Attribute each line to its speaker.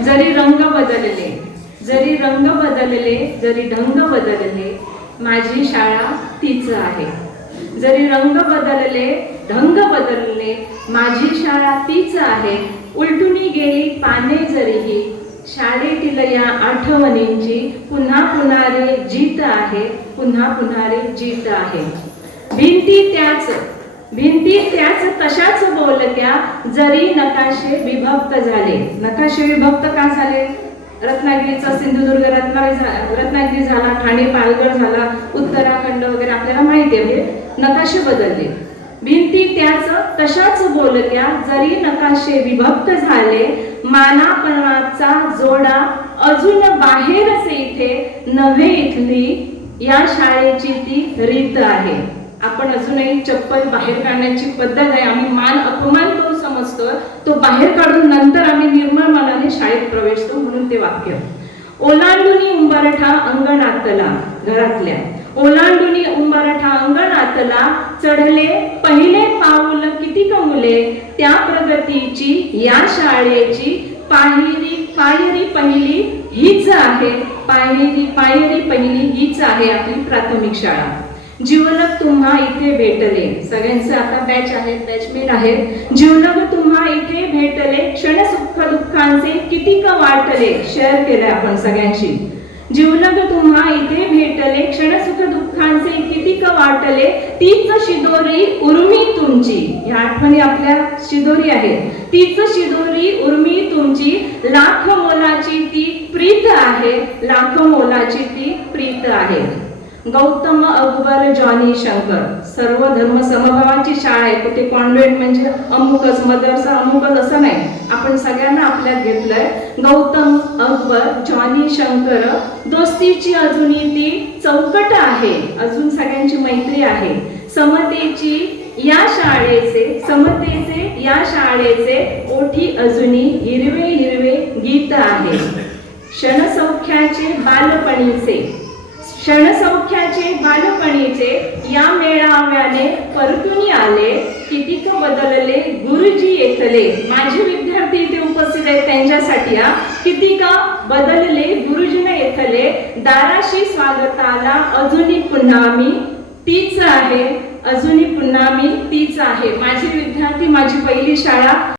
Speaker 1: जरी रंग बदलले जरी रंग बदलले जरी ढंग बदलले माझी शाळा तीच आहे. जरी रंग बदलले ढंग बदलले माझी शाळा तीच आहे. उलटुनी गेली पाने जरीही शाळेतील या आठवणींची पुन्हा पुन्हा रे जीत आहे पुन्हा पुन्हा रे जीत आहे. भिंती त्याच भिंती त्याच तशाच बोलत्या जरी नकाशे विभक्त झाले. नकाशे विभक्त का झाले? रत्नागिरीचा सिंधुदुर्ग रत्नागिरी रत्नागिरी झाला ठाणे पालघर झाला उत्तराखंड वगैरे आपल्याला माहिती आहे. म्हणजे नकाशे बदलले. भिंती त्याच तशाच बोलत्या जरी नकाशे विभक्त झाले मानापणाचा जोडा अजून बाहेरच इथे नव्हे इथली या शाळेची ती रीत आहे. आपण अजूनही चप्पल बाहेर काढण्याची पद्धत आहे. आम्ही मान अपमान करून समजतो. तो बाहेर काढून नंतर आम्ही निर्मळ मनाने शाळेत प्रवेशतो म्हणून ते वाक्य. ओलांडुनी उंबरठा अंगणातला घरातल्या. ओलांडुनी उंबरठा अंगणातला चढले पहिले पाऊल किती कमुले त्या प्रगतीची या शाळेची पायरी पायरी पहिली हीच आहे पायरी पायरी पहिली हीच आहे आपली प्राथमिक शाळा. जीवनक तुम्हा इथे भेटले. सगळ्यांचे आता बॅच आहेत बॅचमेट आहेत. जीवनक तुम्हा इथे भेटले क्षण सुख दुःखांचे किती का वाटले शेअर केले आपण सगळ्यांशी. जीवलग तुम्हा इथे भेटले क्षण सुख दुःखांचे किती का वाटले तीच शिदोरी उर्मी तुमची. या आठवणी आपल्या शिदोरी आहेत. तीच शिदोरी उर्मी तुमची. लाख मोलाची ती प्रीत आहे लाख मोलाची ती प्रीत आहे. गौतम अकबर जॉनी शंकर. सर्व धर्म समभावांची शाळा आहे. कुठे कॉन्व्हेंट म्हणजे अमुकच मदरसा अमुकच असं नाही. आपण सगळ्यांना आपल्यात घेतलंय. गौतम अकबर जॉनी शंकर दोस्तीची अजूनही ती चौकट आहे. अजून सगळ्यांची मैत्री आहे. समतेची या शाळेचे समतेचे या शाळेचे ओठी अजूनही हिरवे हिरवे गीत आहे. क्षणसौख्याचे बालपणीचे. क्षणसौख्याचे बालपणीचे या मेळाव्याने परतून आले कितीक बदलले गुरुजी येतले. माझे विद्यार्थी इथे उपस्थित आहेत त्यांच्यासाठी हा. कितीक बदलले गुरुजीन येतले. दाराशी स्वागताला अजूनही पुन्हा मी तीच आहे अजूनही पुन्हा मी तीच आहे. माझे विद्यार्थी माझी पहिली शाळा